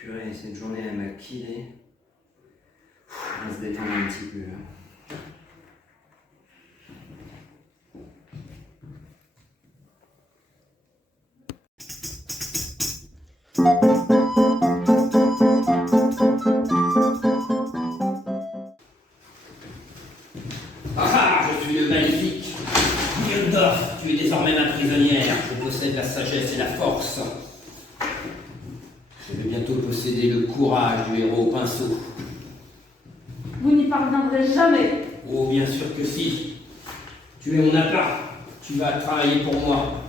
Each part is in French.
Purée, cette journée elle m'a killé. On va se détendre un petit peu. Ah, je suis le maléfique. Gundorf, tu es désormais ma prisonnière. Je possède la sagesse et la force. Je vais bientôt posséder le courage du héros au pinceau. Vous n'y parviendrez jamais. Oh, bien sûr que si. Tu es mon appât. Tu vas travailler pour moi.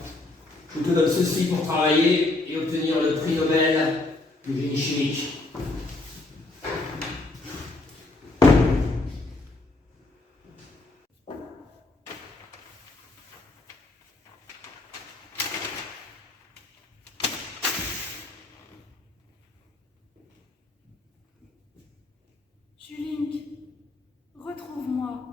Je te donne ceci pour travailler et obtenir le prix Nobel du génie chimique. Julink, retrouve-moi.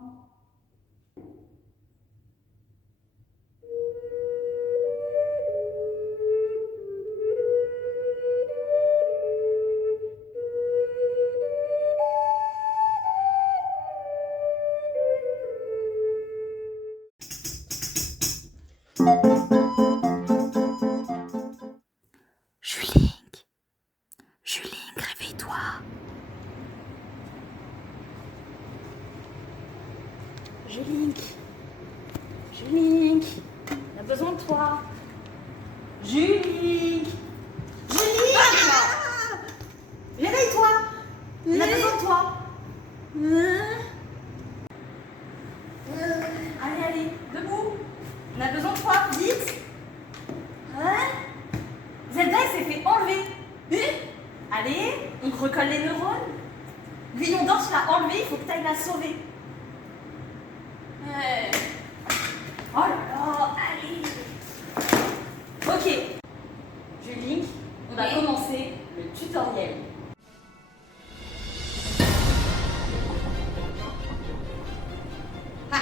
Julink, Julink, réveille-toi. Julink, Julink, on a besoin de toi. Julink, Julink, réveille-toi. On a besoin de toi. Allez, allez, debout. On a besoin de toi, vite. Zelda, elle s'est fait enlever. Allez, on te recolle les neurones. Guyon d'or, je l'ai enlevé, il faut que tu ailles la sauver. Oh là là, allez. Ok. Julink, on va commencer le tutoriel.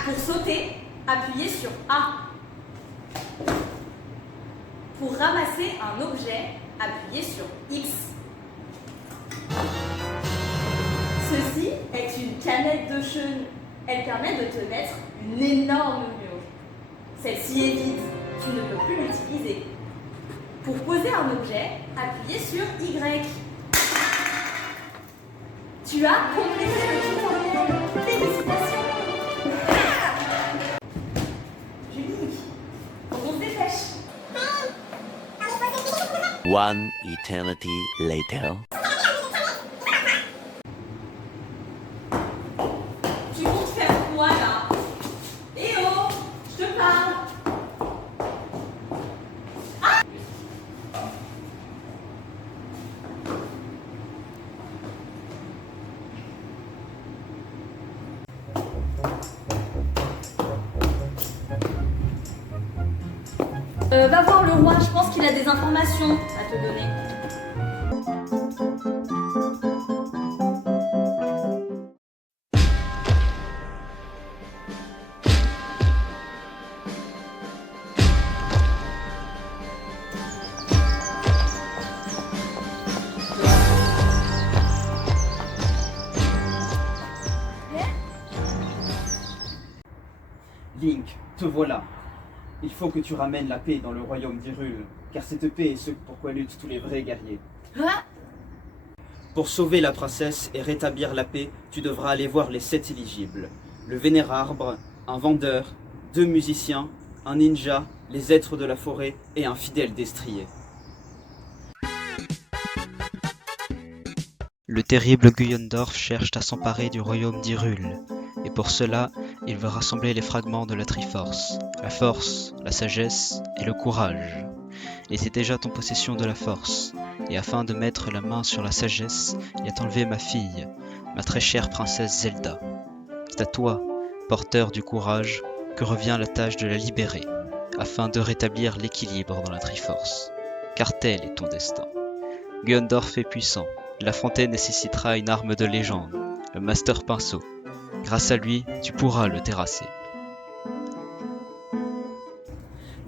Pour sauter, appuyez sur A. Pour ramasser un objet, appuyez sur X. Ceci est une canette de chêne. Elle permet de te mettre une énorme mur. Celle-ci est vide, tu ne peux plus l'utiliser. Pour poser un objet, appuyez sur Y. Tu as complété le tutoriel. Félicitations. Julink, on se dépêche. One eternity later. Tu comptes faire quoi là? Eh oh, je te parle. Va voir le roi, je pense qu'il a des informations à te donner. Link, te voilà. Il faut que tu ramènes la paix dans le royaume d'Hyrule, car cette paix est ce pourquoi luttent tous les vrais guerriers. Pour sauver la princesse et rétablir la paix, tu devras aller voir les 7 éligibles. Le Vénérarbre, un vendeur, 2 musiciens, un ninja, les êtres de la forêt et un fidèle destrier. Le terrible Guyendorf cherche à s'emparer du royaume d'Hyrule, et pour cela, il veut rassembler les fragments de la Triforce, la force, la sagesse et le courage. Il était déjà en possession de la force, et afin de mettre la main sur la sagesse, il a enlevé ma fille, ma très chère princesse Zelda. C'est à toi, porteur du courage, que revient la tâche de la libérer, afin de rétablir l'équilibre dans la Triforce, car tel est ton destin. Guyendorf est puissant. L'affronter nécessitera une arme de légende, le Master Pinceau. Grâce à lui, tu pourras le terrasser.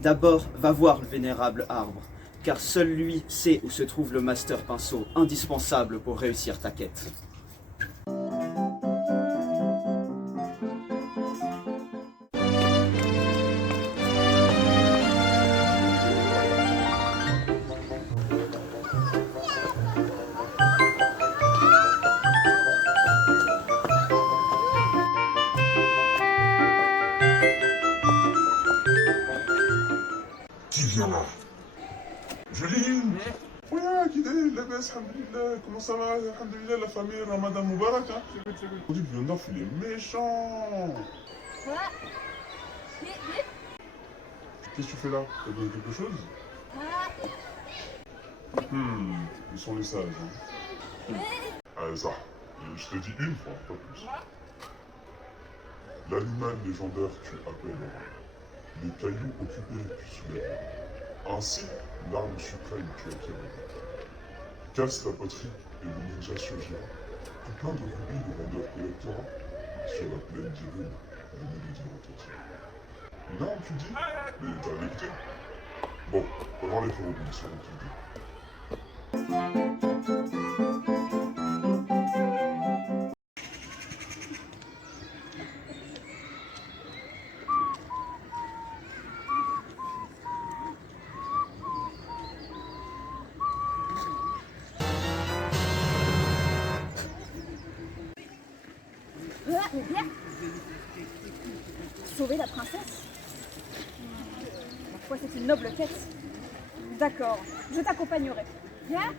D'abord, va voir le vénérable arbre, car seul lui sait où se trouve le Master Pinceau, indispensable pour réussir ta quête. Qui vient là? Julie. Oui, labas, alhamdoulilah. Comment ça va? Alhamdoulilah, la famille Ramadan Moubarak. Hein? Le Viandorf, il est méchant. Qu'est-ce que tu fais là? T'as besoin de quelque chose? Ils sont les sages. Hein? Allez, ça. Je te dis une fois, pas plus. L'animal légendaire, tu appelles les cailloux occupés, tu soulèves. Ainsi, l'arme suprême, tu acquiers. Casse la poterie et le ninja surgira. Tout plein de rubis de vendeur collectora sur la plaine d'Irune, le mélodie retentit. Non, tu dis? Mais t'as l'écouté? Bon, on va voir les propositions de t'aider. Sauver la princesse? Ma foi, c'est une noble quête. D'accord, je t'accompagnerai. Viens.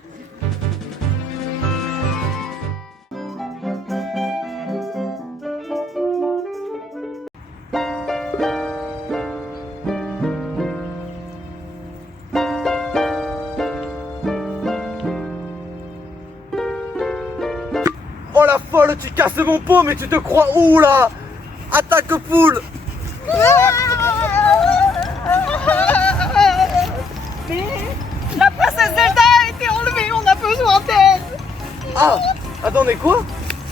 Oh la folle, tu casses mon pot, mais tu te crois où là? Attaque poule! Mais la princesse Zelda a été enlevée, on a besoin d'aide. Ah! Attendez quoi?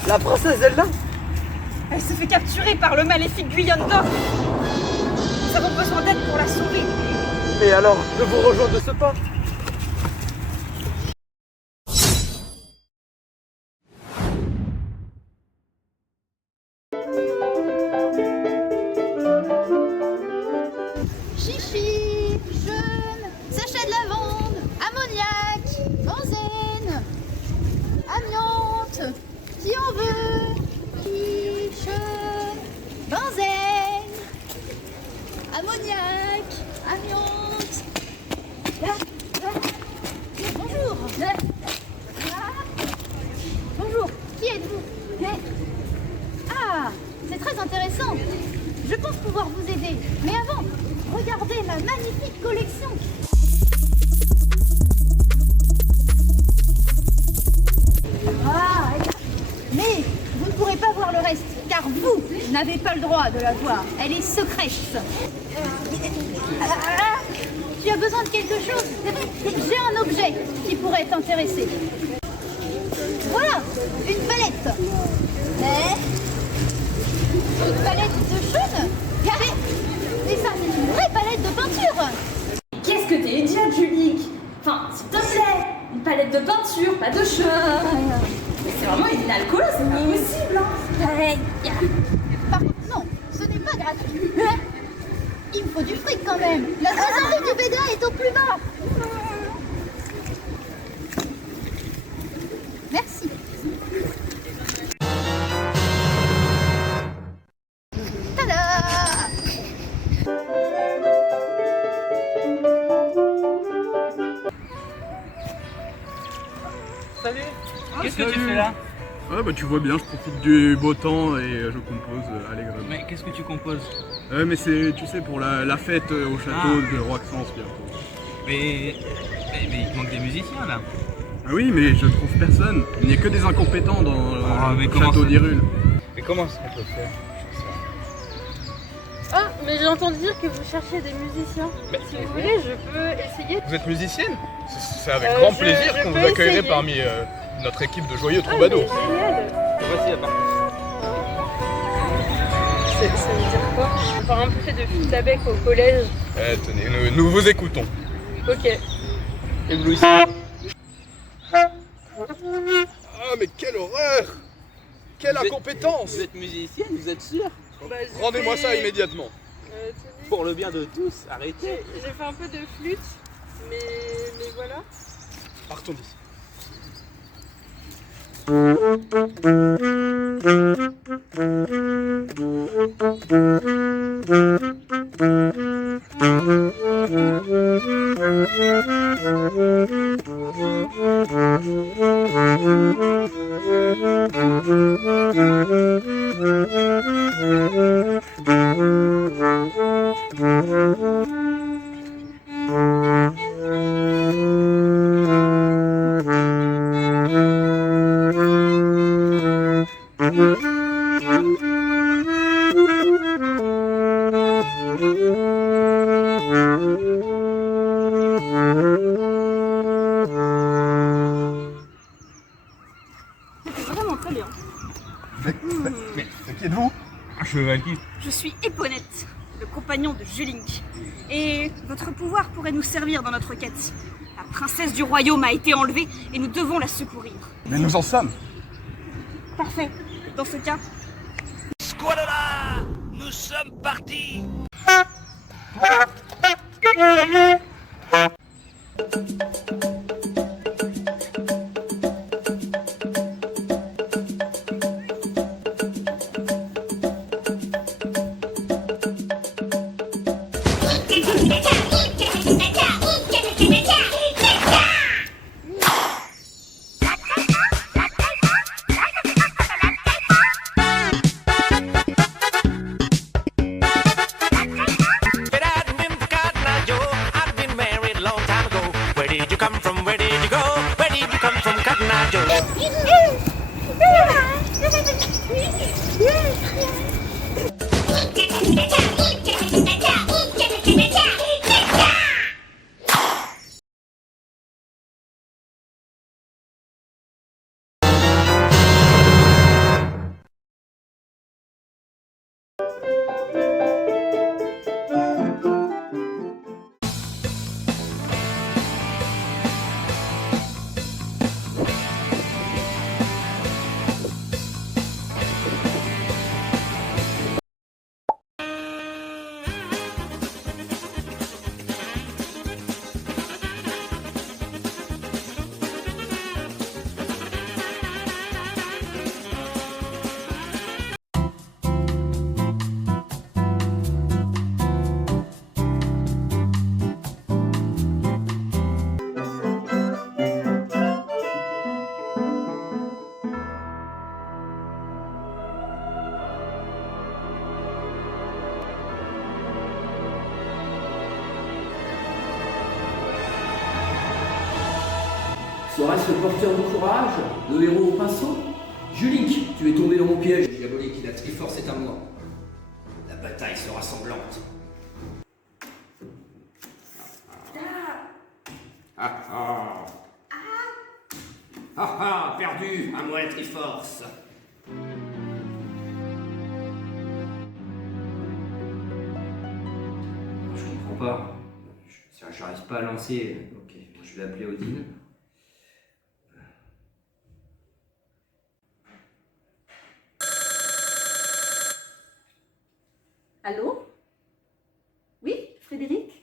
La princesse Zelda? Elle se fait capturer par le maléfique Guyandor. Nous avons besoin d'aide pour la sauver. Et alors, je vous rejoins de ce pas. Chichi, jeûne, sachet de lavande, ammoniac, benzène, amiante, qui en veut, quiche, benzène, ammoniac, amiante. Bonjour. Bonjour, qui êtes-vous? Ah, c'est très intéressant. Je pense pouvoir vous aider. Mais avant, regardez ma magnifique collection. Ah, mais vous ne pourrez pas voir le reste, car vous n'avez pas le droit de la voir. Elle est secrète. Tu as besoin de quelque chose? J'ai un objet qui pourrait t'intéresser. Voilà, une palette. Une palette de jaune? Mais ça, c'est une vraie palette de peinture. Qu'est-ce que t'es idiote, Julie? Enfin, s'il te plaît, une palette de peinture, pas de cheveux. Mais c'est vraiment une alcool, c'est pas possible, hein. Par contre, non, ce n'est pas gratuit. Il me faut du fric quand même. La trésorerie du Bédin est au plus bas. Merci. Tada! Salut. Qu'est-ce que tu fais là? Ouais, bah tu vois bien, je profite du beau temps et je compose allègrement. Mais qu'est-ce que tu composes? Mais c'est, tu sais, pour la fête au château de Roaxence bientôt. Mais il te manque des musiciens là. Ah oui, mais je trouve personne. Il n'y a que des incompétents dans le château d'Hyrule. Mais comment ça peut se faire? Ah, mais j'ai entendu dire que vous cherchiez des musiciens. Mais si vous voulez, je peux essayer. Vous êtes musicienne? C'est avec grand plaisir qu'on vous accueillerait parmi notre équipe de joyeux troubadours. Génial. Voici la partie. Ça veut dire quoi? On part un peu fait de flûte à bec au collège. Tenez, nous vous écoutons. Ok. éblouissant. Ah, mais quelle horreur! Quelle incompétence! Vous êtes musicienne, vous êtes sûr? Rendez-moi ça immédiatement. Pour le bien de tous, arrêtez. J'ai fait un peu de flûte, mais voilà. Partons d'ici. Vraiment très bien. Mais qui êtes-vous? Cheval qui? Je suis Éponnette, le compagnon de Julink. Et votre pouvoir pourrait nous servir dans notre quête. La princesse du royaume a été enlevée et nous devons la secourir. Mais nous en sommes. Parfait. Dans ce cas, Squalala, nous sommes partis. Serait-ce le porteur de courage, le héros au pinceau? Julink, tu es tombé dans mon piège diabolique, la Triforce est à moi. La bataille sera sanglante. Ah ah! Ah ah! Perdu! À moi la Triforce! Je comprends pas. J'arrive pas à lancer. Ok, je vais appeler Odile. Allô? Oui, Frédéric?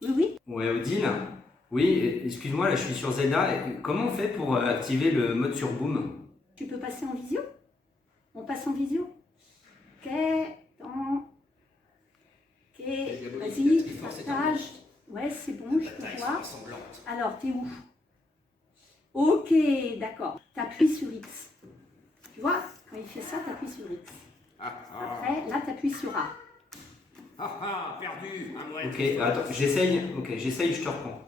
Oui. Ouais, Odile. Oui, excuse-moi, là je suis sur Zelda. Comment on fait pour activer le mode sur Boom? Tu peux passer en visio? On passe en visio? Ok, Ok, vas-y, partage. Ouais, c'est bon, je peux voir. Alors, t'es où? Ok, d'accord. T'appuies sur X. Tu vois, quand il fait ça, t'appuies sur X. Après, là, t'appuies sur A. Ah ah, perdu. Ok, attends, j'essaye. Ok, j'essaye, je te reprends.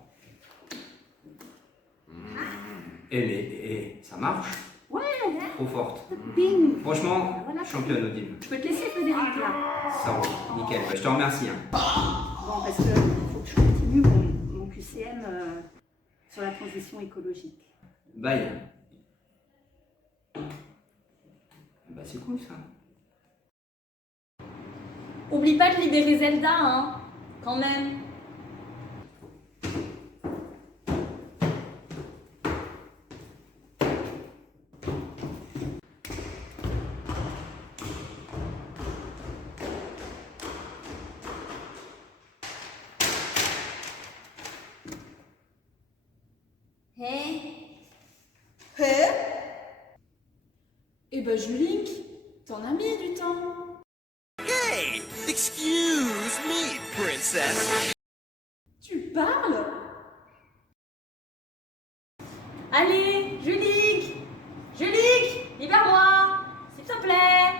Ça marche? Ouais, Trop forte. Bing. Franchement, Voilà. championne Odile. Je peux te laisser, Frédéric, là. Ça roule, nickel. Je te remercie. Hein. Bon, parce qu'il faut que je continue mon QCM sur la transition écologique. Bye. Bah c'est cool ça. Oublie pas de libérer Zelda, hein, quand même. Eh ben Julink, t'en as mis du temps. Hey, excuse me, princess. Tu parles? Allez, Julink, libère-moi, s'il te plaît,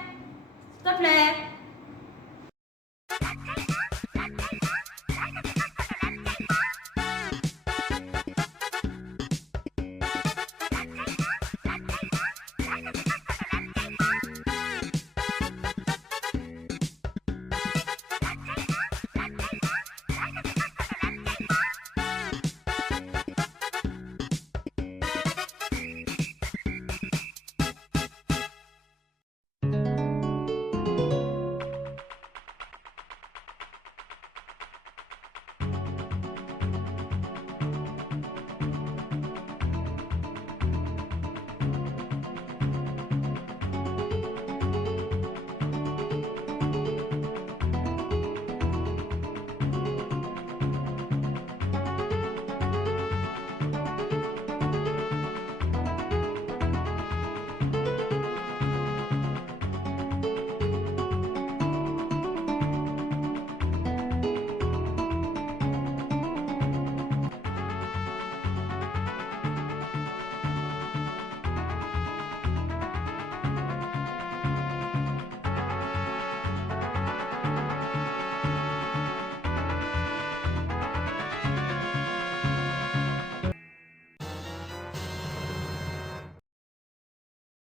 s'il te plaît.